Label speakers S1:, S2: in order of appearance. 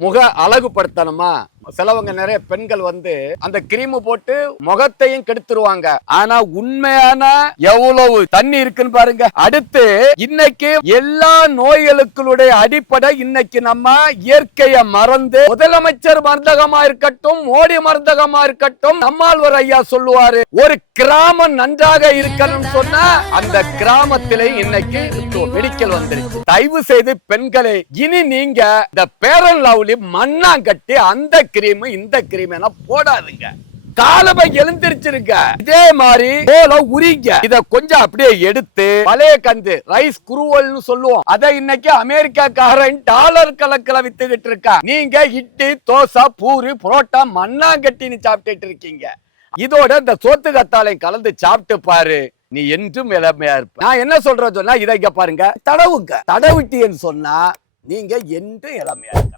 S1: முக அழகுபடுத்தணுமா? சிலவங்க நிறைய பெண்கள் வந்து அந்த கிரீம் போட்டு முகத்தையும் கெடுத்துருவாங்க. ஆனா உண்மையான எவ்வளவு தண்ணி இருக்குன்னு பாருங்க. அடுத்து இன்னைக்கு எல்லா நோய்களுக்களுடைய அடிப்படை இன்னைக்கு நம்ம இயற்கையை மறந்து முதலமைச்சர் மருந்தகமா இருக்கட்டும் மோடி மருந்தகமா இருக்கட்டும் நம்மாழ்வர் ஐயா சொல்லுவாரு ஒரு கிராமம் நன்றாக இருக்கணும்னு சொன்னா அந்த கிராமத்திலே இன்னைக்கு மெடிக்கல் வந்துருச்சு. தயவு செய்து பெண்களை இனி நீங்க இந்த பேரன் லவ்லி மண்ணாங்கட்டி அந்த கிரீம் இந்த கிரீம் எல்லாம் போடாதுங்க. காலமை எழுந்திருச்சிருக்க இதே மாதிரி போல உரிங்க. இத கொஞ்சம் அப்படியே எடுத்து பழைய கந்து ரைஸ் குருவல்னு சொல்லுவோம். அதை இன்னைக்கு அமெரிக்காக்காரன் டாலர் கலக்கல வித்துக்கிட்டு இருக்கா நீங்க இட்லி தோசை பூரி புரோட்டா மண்ணாங்கட்டின்னு சாப்பிட்டுட்டு இருக்கீங்க. இதோட இந்த சோத்து கத்தாலை கலந்து சாப்பிட்டு பாரு. நீ என்றும் இளமையா இருப்ப. நான் என்ன சொல்றேன் சொன்னா இதை இங்க பாருங்க. தடவுங்க. தடவிட்டீன்னு சொன்னா நீங்க என்றும் இளமையா இருக்க